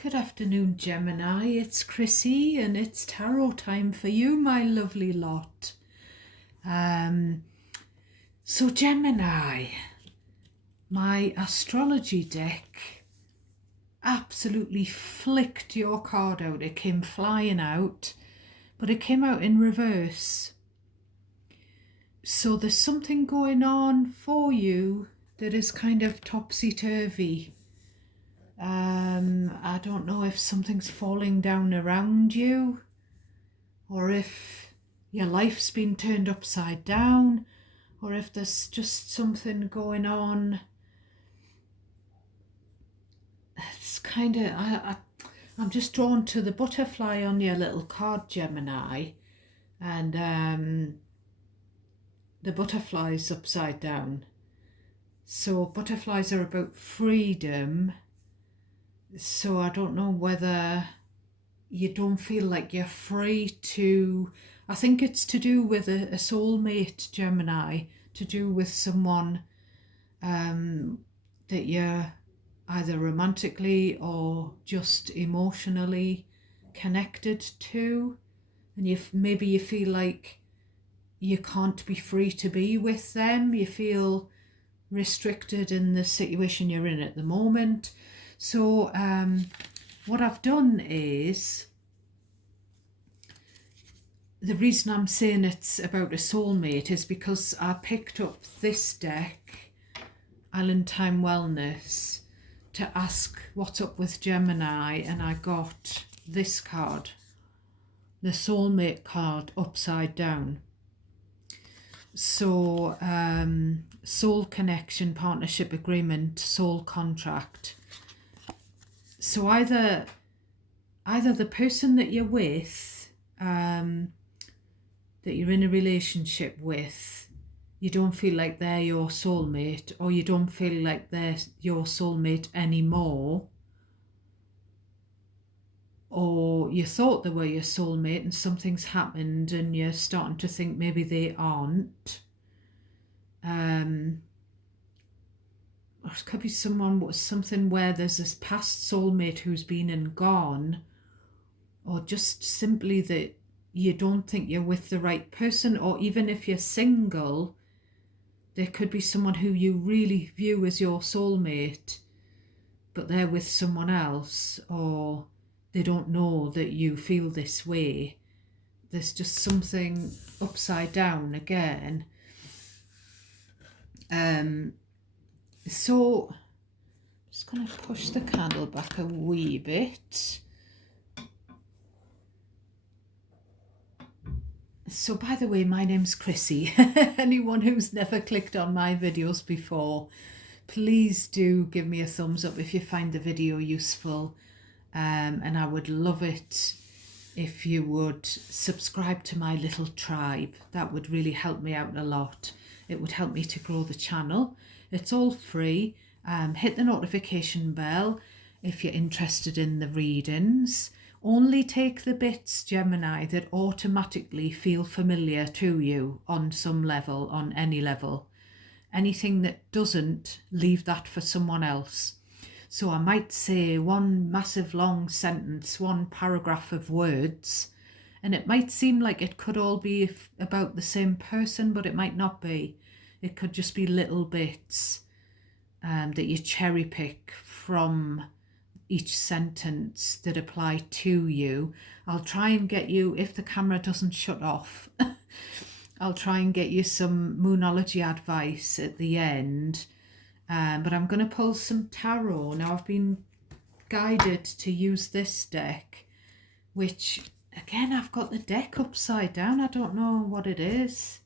Good afternoon, Gemini. It's Chrissy and it's tarot time for you, my lovely lot. So Gemini, my astrology deck absolutely flicked your card out. It came flying out, but it came out in reverse. So there's something going on for you that is kind of topsy-turvy. I don't know if something's falling down around you, or if your life's been turned upside down, or if there's just something going on. It's kind of, I'm just drawn to the butterfly on your little card, Gemini, and the butterfly's upside down. So butterflies are about freedom. So I don't know whether you don't feel like you're free to, I think it's to do with a soulmate, Gemini, to do with someone that you're either romantically or just emotionally connected to, and maybe you feel like you can't be free to be with them. You feel restricted in the situation you're in at the moment. So what I've done is, the reason I'm saying it's about a soulmate is because I picked up this deck, Time Wellness, to ask what's up with Gemini, and I got this card, the soulmate card, upside down. So soul connection, partnership agreement, soul contract. So either the person that you're with, that you're in a relationship with, you don't feel like they're your soulmate, or you don't feel like they're your soulmate anymore, or you thought they were your soulmate and something's happened and you're starting to think maybe they aren't. Or it could be something where there's this past soulmate who's been and gone, or just simply that you don't think you're with the right person, or even if you're single, there could be someone who you really view as your soulmate, but they're with someone else, or they don't know that you feel this way. There's just something upside down again. So I'm just going to push the candle back a wee bit. So by the way, my name's Chrissy. Anyone who's never clicked on my videos before, please do give me a thumbs up if you find the video useful. And I would love it if you would subscribe to my little tribe. That would really help me out a lot. It would help me to grow the channel. It's all free. Hit the notification bell if you're interested in the readings. Only take the bits, Gemini, that automatically feel familiar to you on some level, on any level. Anything that doesn't, leave that for someone else. So I might say one massive long sentence, one paragraph of words, and it might seem like it could all be about the same person, but it might not be. It could just be little bits that you cherry pick from each sentence that apply to you. I'll try and get you, if the camera doesn't shut off, I'll try and get you some Moonology advice at the end. But I'm going to pull some tarot. Now I've been guided to use this deck, which again, I've got the deck upside down. I don't know what it is.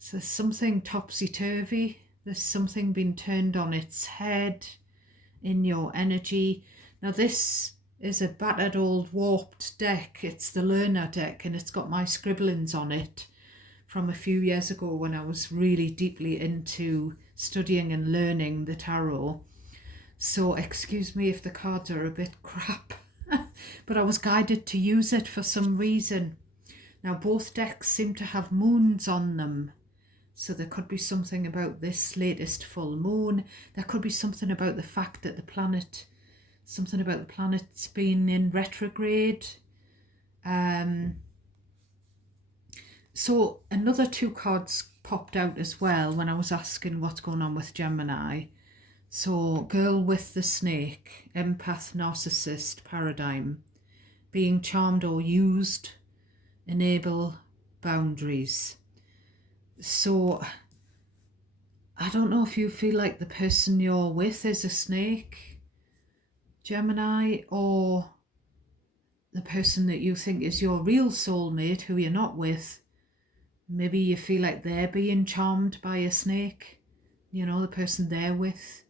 So there's something topsy-turvy. There's something being turned on its head in your energy. Now this is a battered old warped deck. It's the learner deck, and it's got my scribblings on it from a few years ago when I was really deeply into studying and learning the tarot. So excuse me if the cards are a bit crap, but I was guided to use it for some reason. Now both decks seem to have moons on them. So there could be something about this latest full moon. There could be something about the fact that the planet something about the planets being in retrograde. So another 2 cards popped out as well when I was asking what's going on with Gemini. So girl with the snake, empath, narcissist, paradigm, being charmed or used, enable boundaries. So I don't know if you feel like the person you're with is a snake, Gemini, or the person that you think is your real soulmate who you're not with. Maybe you feel like they're being charmed by a snake, you know, the person they're with.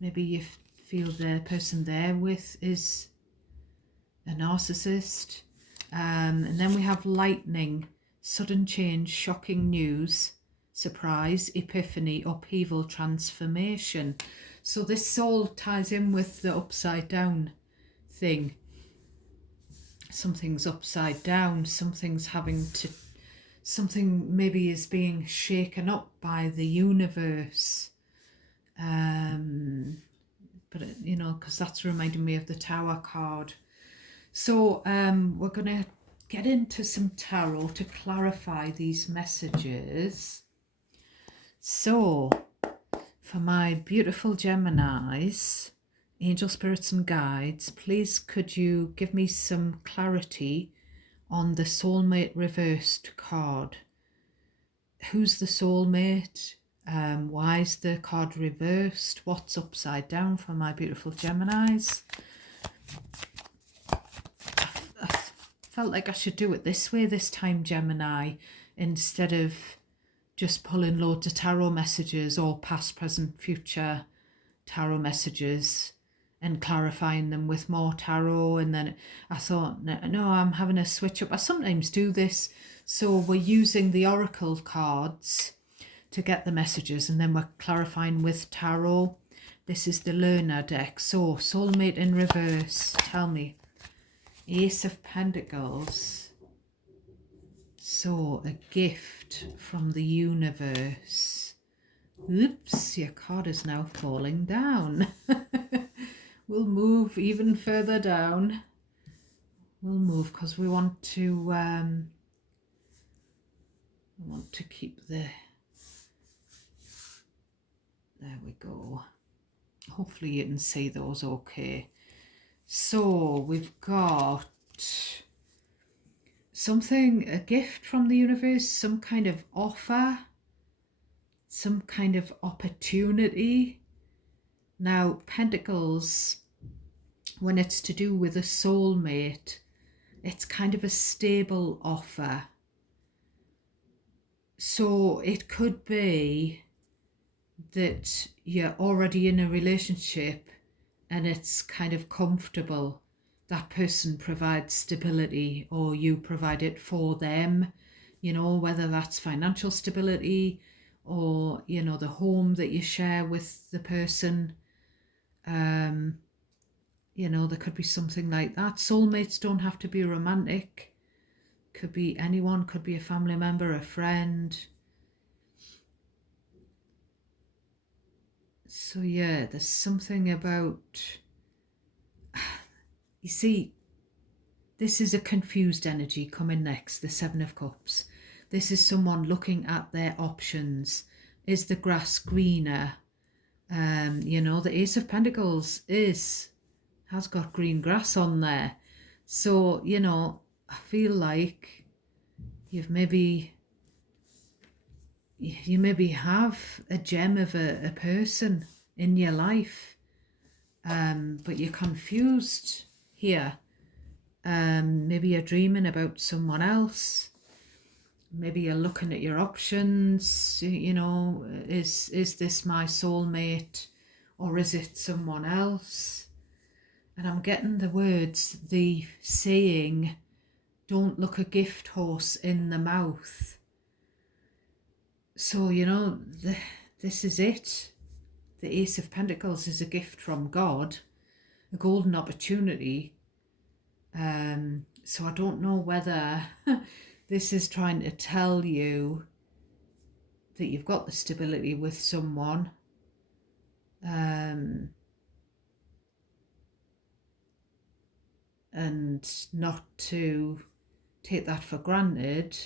Maybe you feel the person they're with is a narcissist. And then we have lightning, sudden change, shocking news, surprise, epiphany, upheaval, transformation. So this all ties in with the upside down thing. Something's upside down, something's having to, something maybe is being shaken up by the universe. But you know, because that's reminding me of the Tower card. So we're going to get into some tarot to clarify these messages. So for my beautiful Geminis, angel spirits and guides, please could you give me some clarity on the soulmate reversed card? Who's the soulmate? Why is the card reversed? What's upside down for my beautiful Geminis? I felt like I should do it this way this time, Gemini, instead of just pulling loads of tarot messages or past, present, future tarot messages and clarifying them with more tarot. And then I thought, no, I'm having a switch up. I sometimes do this. So we're using the oracle cards to get the messages, and then we're clarifying with tarot. This is the learner deck. So soulmate in reverse, tell me. Ace of Pentacles. So a gift from the universe. Oops, your card is now falling down. We'll move even further down. We'll move because we want to keep the, there we go. Hopefully you can see those okay. So we've got something, a gift from the universe, some kind of offer, some kind of opportunity. Now, Pentacles, when it's to do with a soulmate, it's kind of a stable offer. So it could be that you're already in a relationship and it's kind of comfortable. That person provides stability or you provide it for them, you know, whether that's financial stability or, you know, the home that you share with the person. You know, there could be something like that. Soulmates don't have to be romantic. Could be anyone, could be a family member, a friend. So yeah, there's something about, you see, this is a confused energy coming next, the Seven of Cups. This is someone looking at their options. Is the grass greener? You know, the Ace of Pentacles has got green grass on there. So, you know, I feel like you maybe have a gem of a person in your life, but you're confused here. Maybe you're dreaming about someone else. Maybe you're looking at your options, you know, is this my soulmate or is it someone else? And I'm getting the words, the saying, don't look a gift horse in the mouth. So, you know, this is it. The Ace of Pentacles is a gift from God, a golden opportunity. So I don't know whether this is trying to tell you that you've got the stability with someone. and not to take that for granted,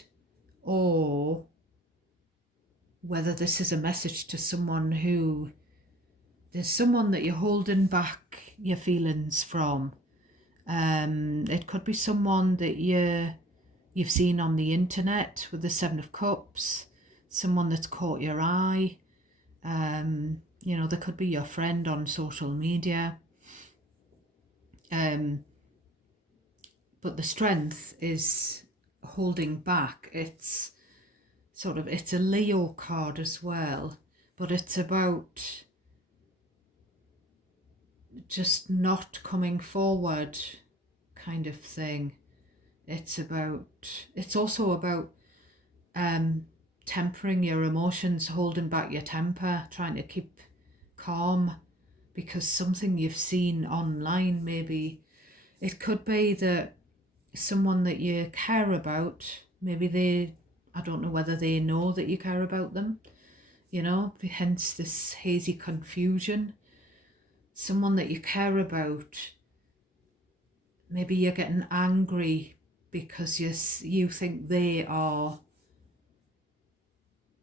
or whether this is a message to someone who, there's someone that you're holding back your feelings from. It could be someone that you've seen on the internet with the Seven of Cups, someone that's caught your eye. You know, there could be your friend on social media. But the Strength is holding back. It's a Leo card as well, but it's about just not coming forward kind of thing. It's also about tempering your emotions, holding back your temper, trying to keep calm because something you've seen online. Maybe it could be that someone that you care about, maybe I don't know whether they know that you care about them, you know, hence this hazy confusion. Someone that you care about, maybe you're getting angry because you think they are,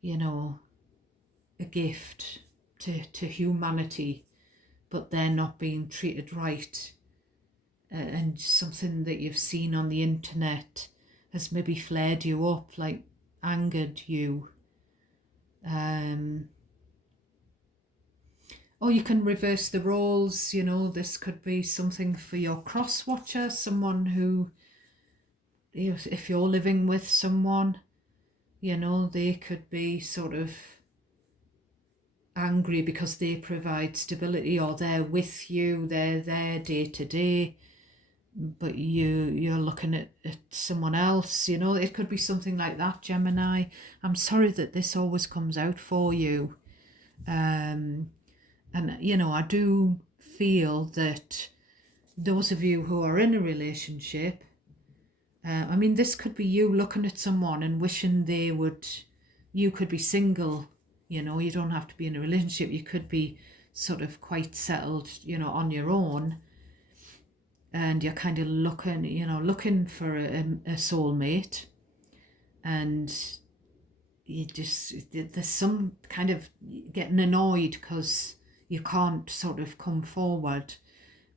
you know, a gift to humanity, but they're not being treated right. And something that you've seen on the internet has maybe flared you up, like angered you. Or you can reverse the roles, you know, this could be something for your cross-watcher, someone who, you know, if you're living with someone, you know, they could be sort of angry because they provide stability, or they're with you, they're there day to day, but you're looking at someone else, you know. It could be something like that, Gemini. I'm sorry that this always comes out for you. And, you know, I do feel that those of you who are in a relationship, I mean, this could be you looking at someone and wishing you could be single, you know. You don't have to be in a relationship. You could be sort of quite settled, you know, on your own. And you're kind of looking for a soulmate, and there's some kind of getting annoyed because you can't sort of come forward,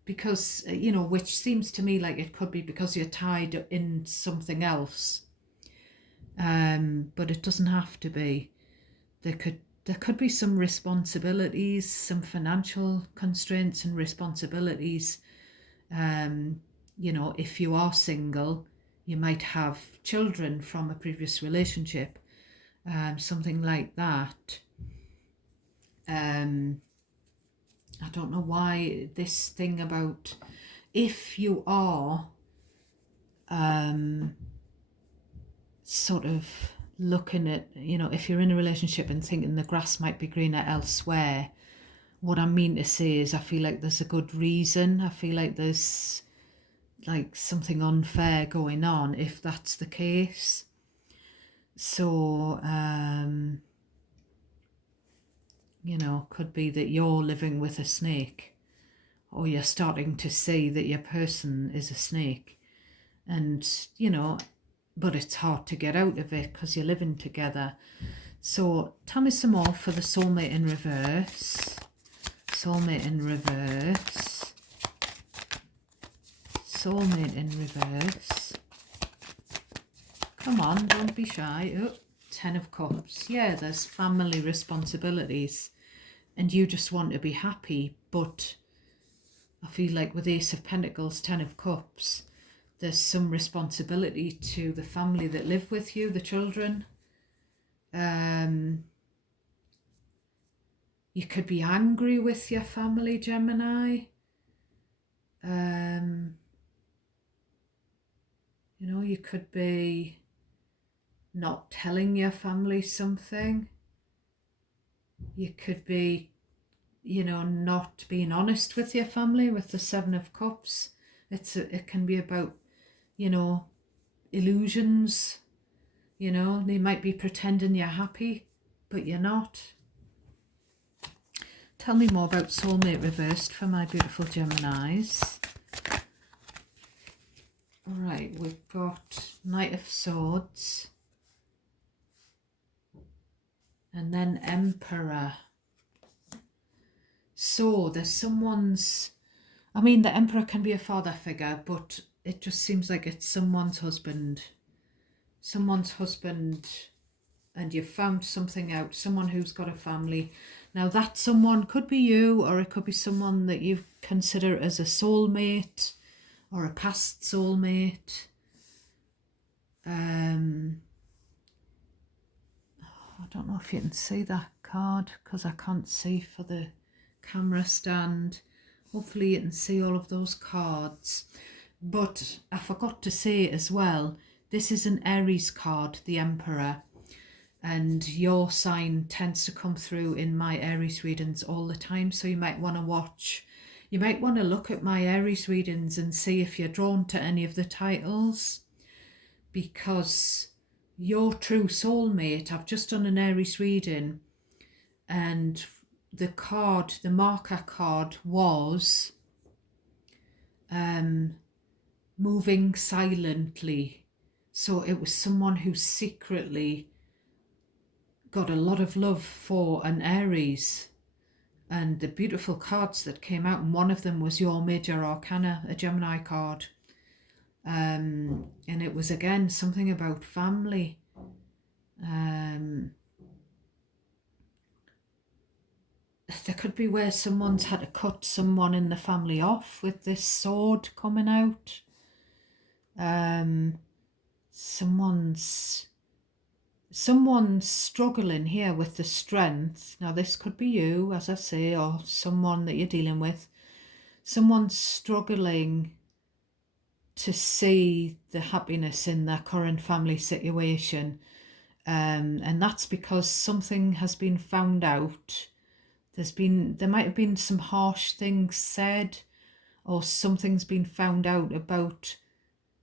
because, you know, which seems to me like it could be because you're tied in something else. But it doesn't have to be. There could be some responsibilities, some financial constraints and responsibilities. You know, if you are single, you might have children from a previous relationship, something like that. I don't know why this thing about, if you are sort of looking at, you know, if you're in a relationship and thinking the grass might be greener elsewhere, what I mean to say is I feel like there's a good reason. I feel like there's like something unfair going on if that's the case. So, you know, could be that you're living with a snake, or you're starting to see that your person is a snake, and, you know, but it's hard to get out of it because you're living together. So tell me some more for the soulmate in reverse. Soulmate in reverse. Soulmate in reverse. Come on, don't be shy. Oh, 10 of Cups. Yeah, there's family responsibilities and you just want to be happy, but I feel like with Ace of Pentacles, 10 of Cups, there's some responsibility to the family that live with you, the children. You could be angry with your family, Gemini. You know, you could be not telling your family something. You could be, you know, not being honest with your family with the 7 of Cups. It can be about, you know, illusions. You know, they might be pretending you're happy, but you're not. Tell me more about soulmate reversed for my beautiful Geminis. Right, we've got Knight of Swords. And then Emperor. So there's someone's... I mean, the Emperor can be a father figure, but it just seems like it's someone's husband. Someone's husband, and you've found something out. Someone who's got a family. Now that someone could be you, or it could be someone that you consider as a soulmate or a past soulmate. I don't know if you can see that card because I can't see for the camera stand. Hopefully you can see all of those cards. But I forgot to say as well, this is an Aries card, the Emperor. And your sign tends to come through in my Aries readings all the time. So you might want to watch, you might want to look at my Aries readings and see if you're drawn to any of the titles. Because your true soulmate, I've just done an Aries reading, and the card, the marker card was moving silently. So it was someone who secretly got a lot of love for an Aries. And the beautiful cards that came out, and one of them was your Major Arcana, a Gemini card. And it was again something about family. There could be where someone's had to cut someone in the family off with this sword coming out. Someone's struggling here with the strength. Now this could be you, as I say, or someone that you're dealing with. Someone's struggling to see the happiness in their current family situation. And that's because something has been found out. There might have been some harsh things said, or something's been found out about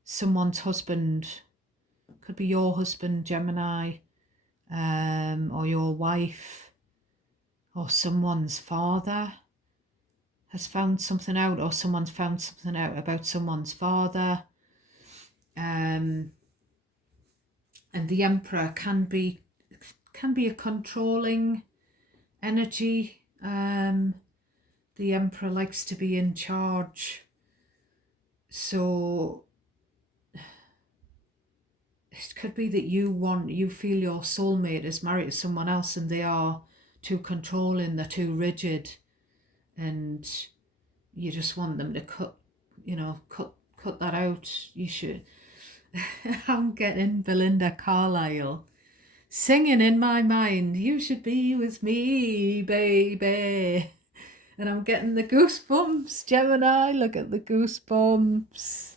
someone's husband. Could be your husband, Gemini, or your wife, or someone's father has found something out, or someone's found something out about someone's father. And the Emperor can be a controlling energy. The Emperor likes to be in charge. So it could be that you feel your soulmate is married to someone else and they are too controlling, they're too rigid, and you just want them to cut that out. You should. I'm getting Belinda Carlisle singing in my mind, "You should be with me, baby." And I'm getting the goosebumps, Gemini. Look at the goosebumps.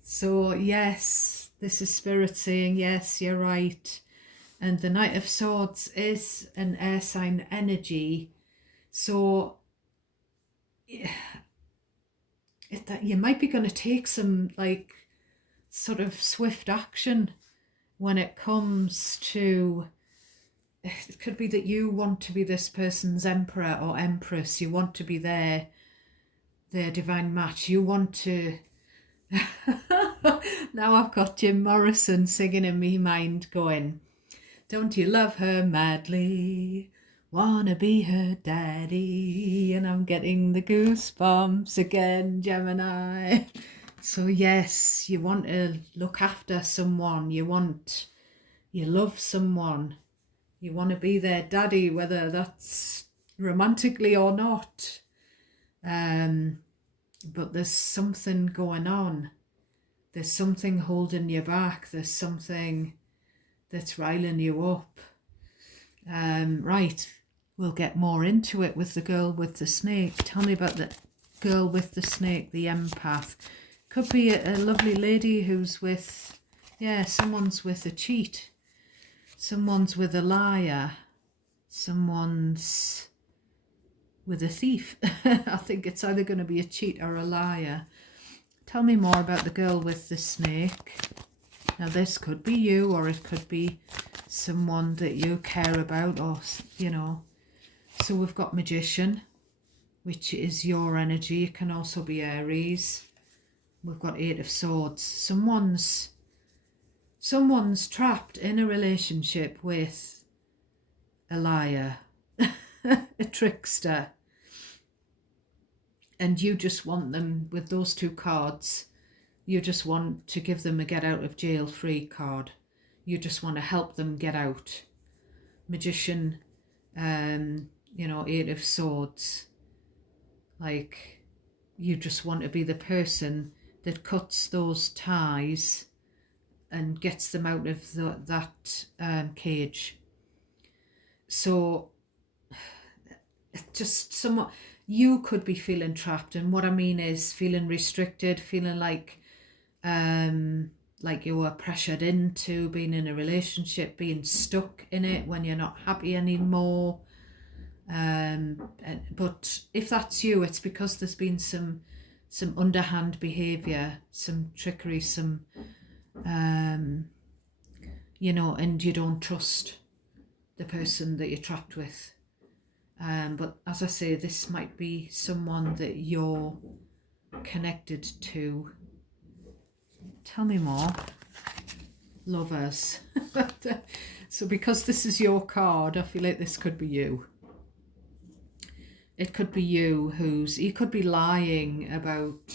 So yes, this is Spirit saying, yes, you're right. And the Knight of Swords is an air sign energy. So that you might be going to take some sort of swift action when it comes to... It could be that you want to be this person's emperor or empress. You want to be their divine match. You want to... Now I've got Jim Morrison singing in me mind going, "Don't you love her madly? Wanna be her daddy?" And I'm getting the goosebumps again, Gemini. So yes, you want to look after someone. You love someone. You want to be their daddy, whether that's romantically or not. But there's something going on. There's something holding you back. There's something that's riling you up. Right, we'll get more into it with the girl with the snake. Tell me about the girl with the snake, the empath. Could be a lovely lady who's with, someone's with a cheat. Someone's with a liar. Someone's with a thief. I think it's either going to be a cheat or a liar. Tell me more about the girl with the snake. Now this could be you, or it could be someone that you care about, or So we've got Magician, which is your energy. It can also be Aries. we've got Eight of Swords. Someone's trapped in a relationship with a liar, a trickster, and you just want them, with those two cards, you just want to give them a get out of jail free card. You just want to help them get out. Magician, you know, Eight of Swords. Like, you just want to be the person that cuts those ties and gets them out of that cage. So just somewhat, you could be feeling trapped, and what I mean is feeling restricted, feeling like you were pressured into being in a relationship, being stuck in it when you're not happy anymore. But if that's you, it's because there's been some underhand behaviour, some trickery, some you know, and you don't trust the person that you're trapped with. But as I say, this might be someone that you're connected to. Tell me more. Lovers. So because this is your card, I feel like this could be you. It could be you you could be lying about,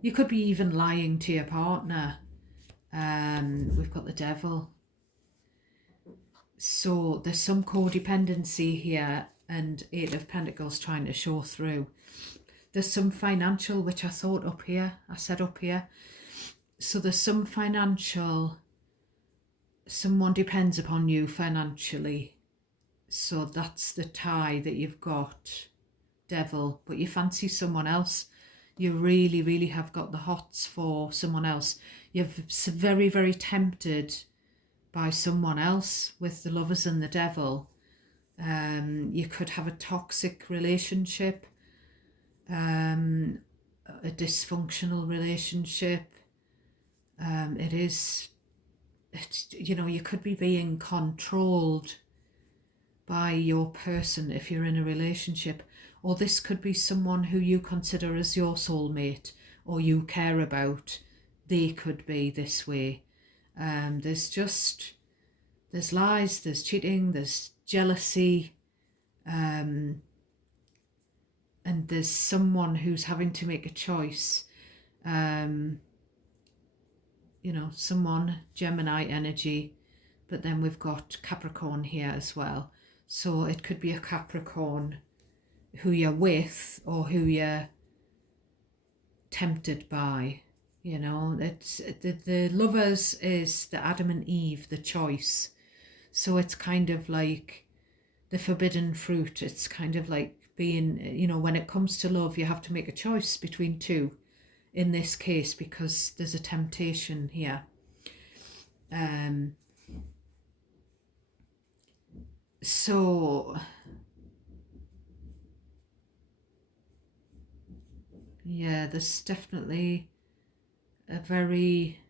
you could be even lying to your partner. We've got the Devil. So there's some codependency here, and Eight of Pentacles trying to show through. There's some financial, which I thought up here, I said up here. So there's some financial, someone depends upon you financially. So that's the tie that you've got, Devil. But you fancy someone else. You really, really have got the hots for someone else. You're very, very tempted by someone else with the Lovers and the Devil. You could have a toxic relationship, a dysfunctional relationship. It's, you know, you could be being controlled by your person if you're in a relationship, or this could be someone who you consider as your soulmate or you care about. They could be this way. There's lies, there's cheating, there's jealousy, and there's someone who's having to make a choice. You know, someone, Gemini energy, but then we've got Capricorn here as well. So it could be a Capricorn who you're with or who you're tempted by. You know, it's the Lovers is the Adam and Eve, the choice. So it's kind of like the forbidden fruit. It's kind of like being, you know, when it comes to love, you have to make a choice between two in this case, because there's a temptation here. So yeah, there's definitely a very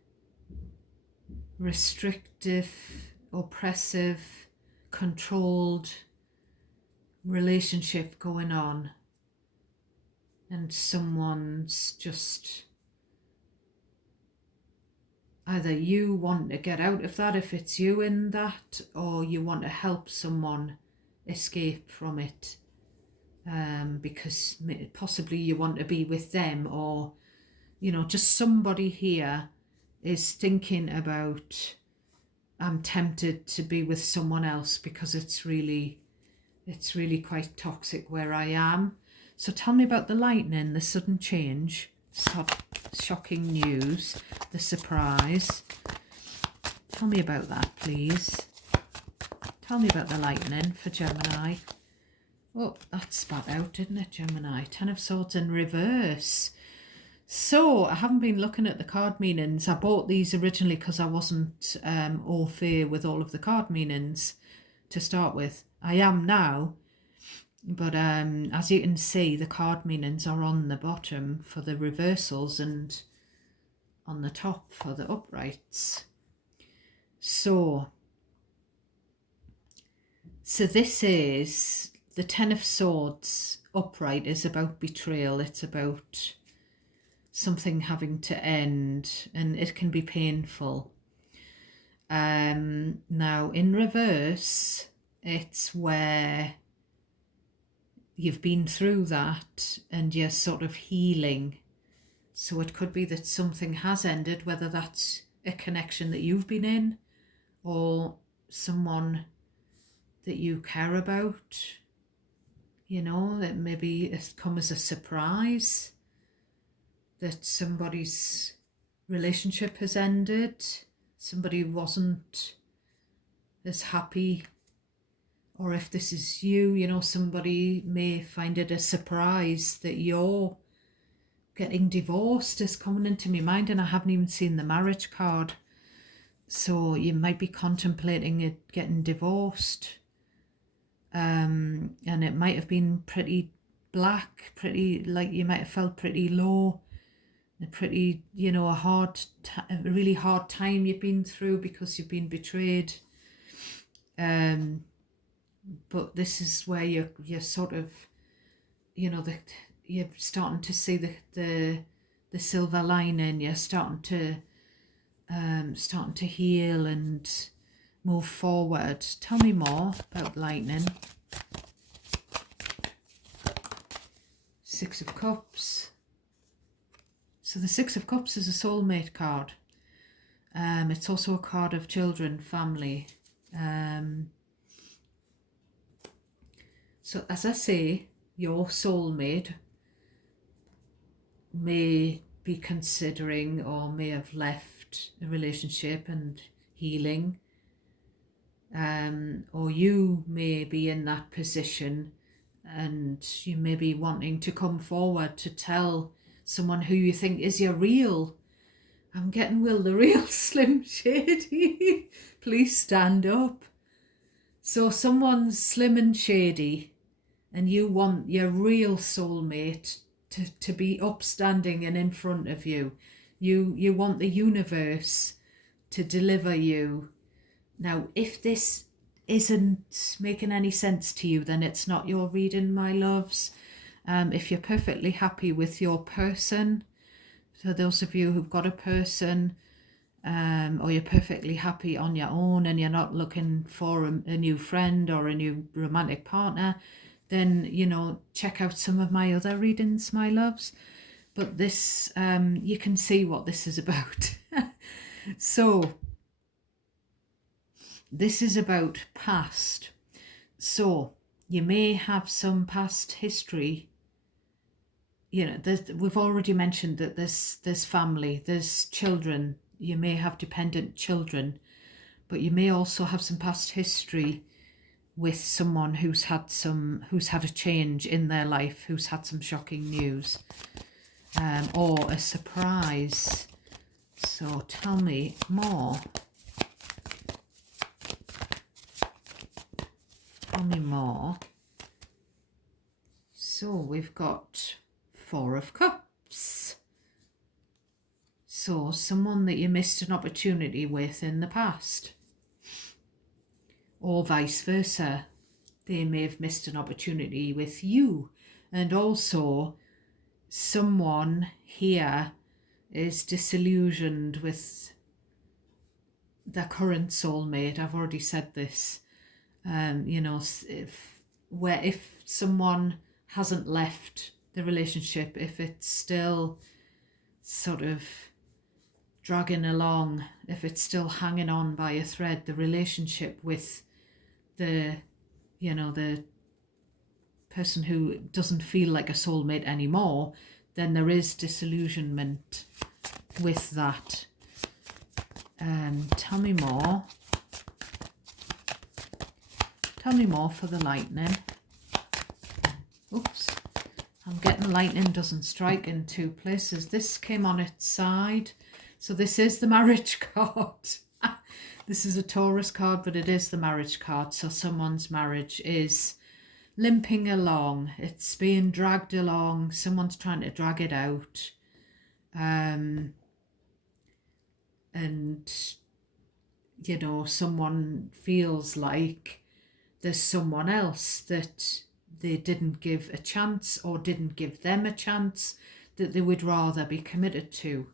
restrictive, oppressive, controlled relationship going on, and someone's just, either you want to get out of that if it's you in that, or you want to help someone escape from it, because possibly you want to be with them, or, you know, just somebody here is thinking about, I'm tempted to be with someone else because it's really quite toxic where I am. So tell me about the lightning, the sudden change, shocking news, the surprise. Tell me about that, please. Tell me about the lightning for Gemini. Oh, that spat out, didn't it, Gemini? Ten of Swords in reverse. So I haven't been looking at the card meanings. I bought these originally because I wasn't au fait with all of the card meanings to start with. I am now, but as you can see, the card meanings are on the bottom for the reversals and on the top for the uprights. So this is the Ten of Swords upright is about betrayal. It's about something having to end, and it can be painful. Now in reverse, it's where you've been through that and you're sort of healing. So it could be that something has ended, whether that's a connection that you've been in or someone that you care about. You know, that maybe it's come as a surprise that somebody's relationship has ended, somebody wasn't as happy. Or if this is you, you know, somebody may find it a surprise that you're getting divorced is coming into my mind, and I haven't even seen the marriage card. So you might be contemplating it getting divorced. And it might have been pretty black, pretty, like you might have felt pretty low, a pretty, you know, a really hard time you've been through because you've been betrayed. But this is where you're sort of, you know, you're starting to see the silver lining. You're starting to heal and move forward. Tell me more about lightning. Six of Cups. So the Six of Cups is a soulmate card. It's also a card of children, family. So as I say, your soulmate may be considering or may have left a relationship and healing. Or you may be in that position and you may be wanting to come forward to tell someone who you think is your real. I'm getting Will the real Slim Shady. Please stand up. So someone's slim and shady and you want your real soulmate to be upstanding and in front of you. You want the universe to deliver you. Now, if this isn't making any sense to you, then it's not your reading, my loves. If you're perfectly happy with your person, for those of you who've got a person, or you're perfectly happy on your own and you're not looking for a new friend or a new romantic partner, then, you know, check out some of my other readings, my loves. But this, you can see what this is about. So, this is about past. So, you may have some past history. You know, we've already mentioned that there's family, there's children. You may have dependent children, but you may also have some past history with someone who's had a change in their life, who's had some shocking news, or a surprise. So tell me more. Tell me more. So we've got Four of Cups. So someone that you missed an opportunity with in the past. Or vice versa. They may have missed an opportunity with you. And also, someone here is disillusioned with their current soulmate. I've already said this. You know, if someone hasn't left the relationship, if it's still sort of dragging along, if it's still hanging on by a thread, the relationship with the person who doesn't feel like a soulmate anymore, then there is disillusionment with that. Tell me more. Tell me more for the lightning. Oops. I'm getting lightning doesn't strike in two places. This came on its side. So this is the marriage card. This is a Taurus card, but it is the marriage card. So someone's marriage is limping along. It's being dragged along. Someone's trying to drag it out. And, you know, someone feels like there's someone else that they didn't give a chance or didn't give them a chance. that they would rather be committed to.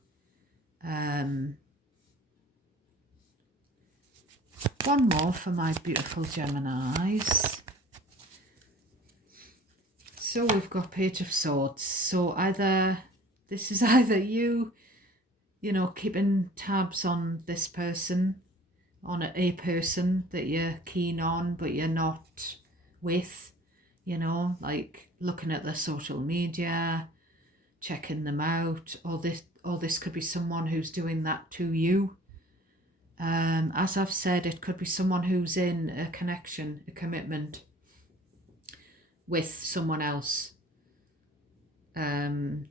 One more for my beautiful Geminis. So we've got Page of Swords. So this is either you know, keeping tabs on this person, on a person that you're keen on but you're not with, you know, like looking at their social media, checking them out, or this could be someone who's doing that to you. As I've said, it could be someone who's in a connection, a commitment with someone else. And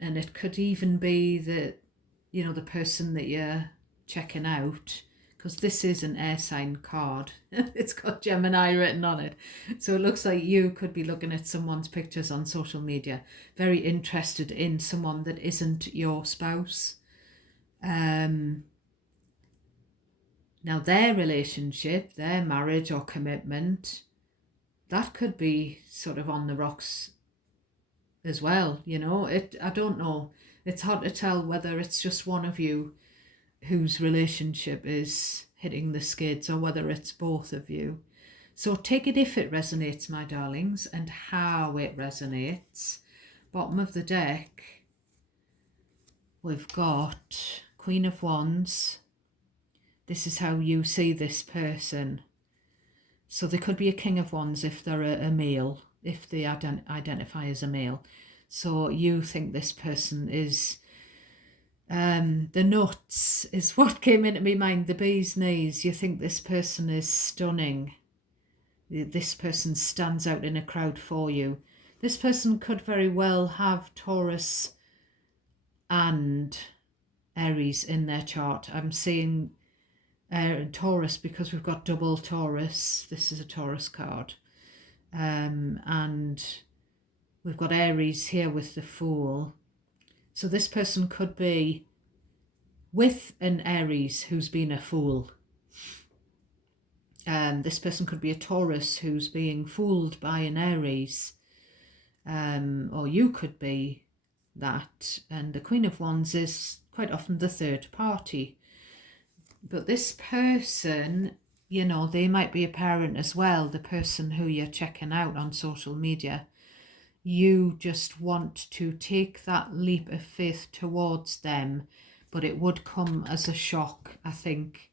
it could even be that, you know, the person that you're checking out, because this is an air sign card. It's got Gemini written on it. So it looks like you could be looking at someone's pictures on social media, very interested in someone that isn't your spouse. Now their relationship, their marriage or commitment, that could be sort of on the rocks as well, you know. I don't know. It's hard to tell whether it's just one of you whose relationship is hitting the skids or whether it's both of you. So take it if it resonates, my darlings, and how it resonates. Bottom of the deck, we've got Queen of Wands. This is how you see this person. So there could be a King of Wands if they're a male, if they identify as a male. So you think this person is, the nuts is what came into my mind, the bee's knees. You think this person is stunning. This person stands out in a crowd for you. This person could very well have Taurus and Aries in their chart. I'm seeing Taurus because we've got double Taurus. This is a Taurus card. And we've got Aries here with the Fool. So this person could be with an Aries who's been a fool. This person could be a Taurus who's being fooled by an Aries. Or you could be that. And the Queen of Wands is quite often the third party. But this person, you know, they might be a parent as well, the person who you're checking out on social media. You just want to take that leap of faith towards them, but it would come as a shock, I think,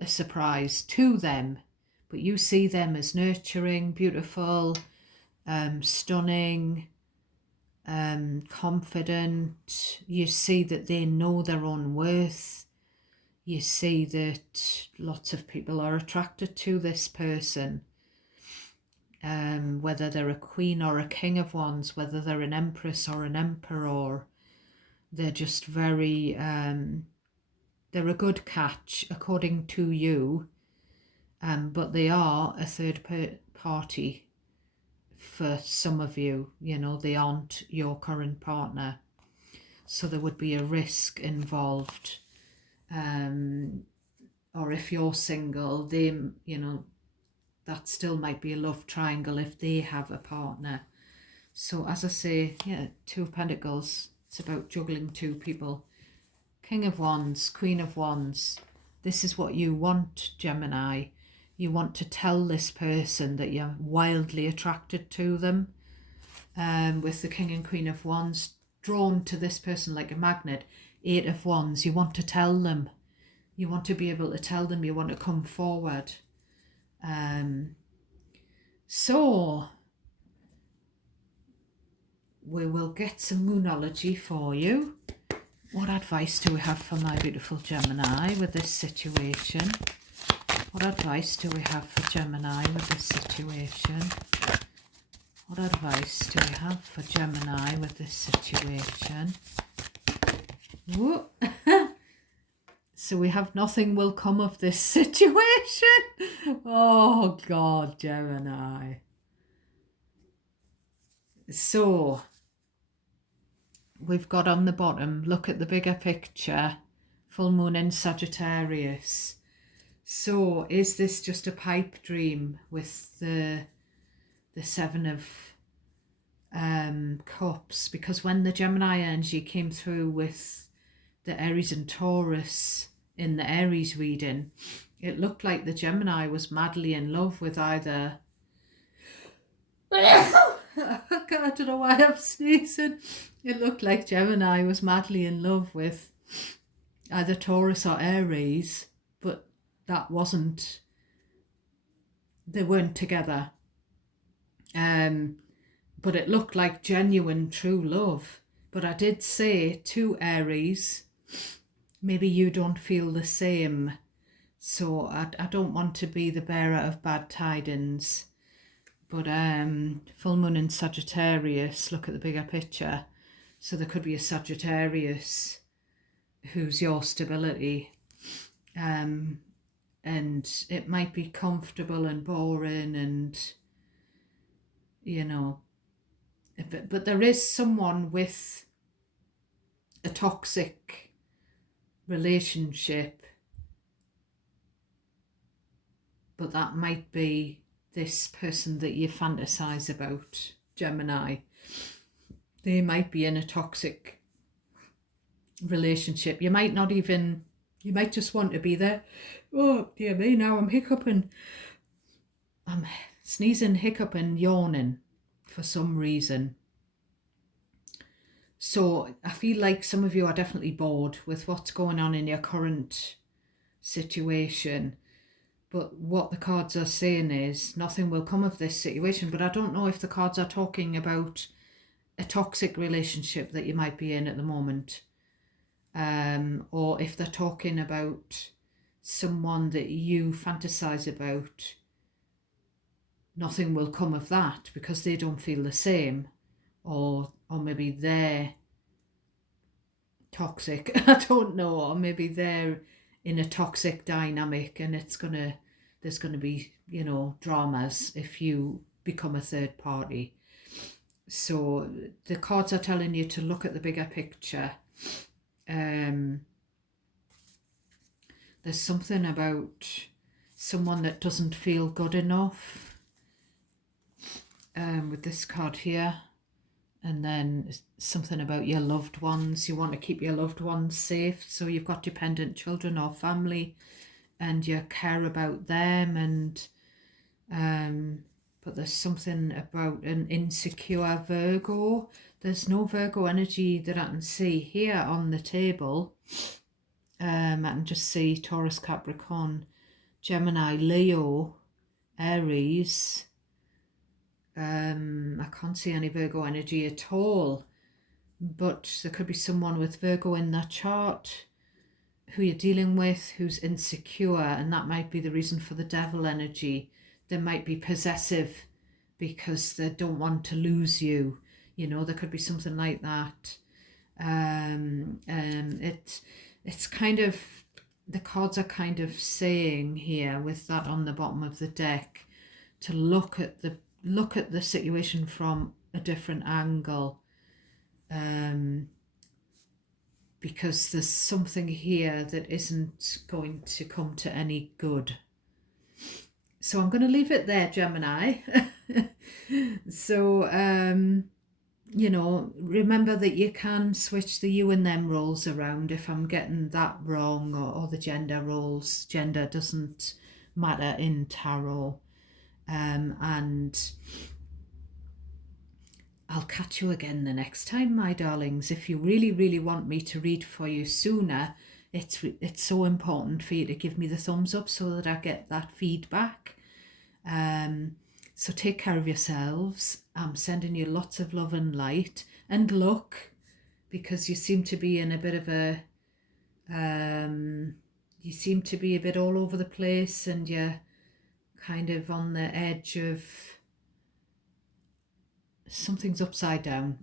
a surprise to them. But you see them as nurturing, beautiful, stunning, confident. You see that they know their own worth. You see that lots of people are attracted to this person, whether they're a queen or a king of wands, whether they're an empress or an emperor. They're just very, they're a good catch according to you, but they are a third party for some of you. You know, they aren't your current partner. So there would be a risk involved. Or if you're single, they, you know, that still might be a love triangle if they have a partner. So as I say, yeah, Two of Pentacles, it's about juggling two people. King of Wands, Queen of Wands. This is what you want, Gemini. You want to tell this person that you're wildly attracted to them. With the King and Queen of Wands, drawn to this person like a magnet. Eight of Wands, you want to tell them. You want to be able to tell them, you want to come forward. So, we will get some Moonology for you. What advice do we have for my beautiful Gemini with this situation? What advice do we have for Gemini with this situation? What advice do we have for Gemini with this situation? So we have nothing will come of this situation. Oh God, Gemini. So we've got on the bottom, look at the bigger picture, full moon in Sagittarius. So is this just a pipe dream with the Seven of Cups, because when the Gemini energy came through with the Aries and Taurus in the Aries reading, it looked like the Gemini was madly in love with either I don't know why I'm sneezing. It looked like Gemini was madly in love with either Taurus or Aries, but that wasn't, they weren't together. But it looked like genuine true love. But I did say to Aries, maybe you don't feel the same. So I don't want to be the bearer of bad tidings. But full moon in Sagittarius, look at the bigger picture. So there could be a Sagittarius who's your stability. And it might be comfortable and boring and, you know, but there is someone with a toxic relationship, but that might be this person that you fantasize about, Gemini. They might be in a toxic relationship. You might not even, you might just want to be there. Oh dear me, now I'm hiccuping. I'm sneezing, hiccuping, yawning for some reason. So I feel like some of you are definitely bored with what's going on in your current situation. But what the cards are saying is nothing will come of this situation. But I don't know if the cards are talking about a toxic relationship that you might be in at the moment. Or if they're talking about someone that you fantasize about, nothing will come of that because they don't feel the same. Or maybe they're toxic, I don't know, or maybe they're in a toxic dynamic and there's gonna be, you know, dramas if you become a third party. So the cards are telling you to look at the bigger picture. There's something about someone that doesn't feel good enough with this card here. And then something about your loved ones. You want to keep your loved ones safe. So you've got dependent children or family and you care about them. And but there's something about an insecure Virgo. There's no Virgo energy that I can see here on the table. I can just see Taurus, Capricorn, Gemini, Leo, Aries. I can't see any Virgo energy at all, but there could be someone with Virgo in that chart who you're dealing with who's insecure, and that might be the reason for the devil energy. They might be possessive because they don't want to lose you. You know, there could be something like that. It's kind of, the cards are kind of saying here with that on the bottom of the deck to look at the situation from a different angle, because there's something here that isn't going to come to any good. So I'm going to leave it there, Gemini. So, you know, remember that you can switch the you and them roles around if I'm getting that wrong, or the gender roles. Gender doesn't matter in tarot. And I'll catch you again the next time, my darlings. If you really, really want me to read for you sooner, it's so important for you to give me the thumbs up so that I get that feedback. So take care of yourselves. I'm sending you lots of love and light and luck, because you seem to be in a bit of a, you seem to be a bit all over the place, and you're kind of on the edge of something's upside down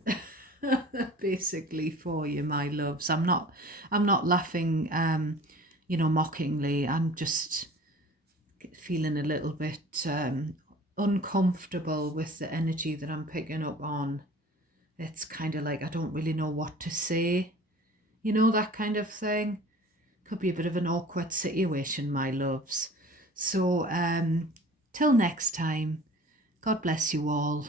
basically for you, my loves. I'm not laughing you know, mockingly. I'm just feeling a little bit uncomfortable with the energy that I'm picking up on. It's kind of like I don't really know what to say, you know, that kind of thing. Could be a bit of an awkward situation, my loves. So till next time, God bless you all.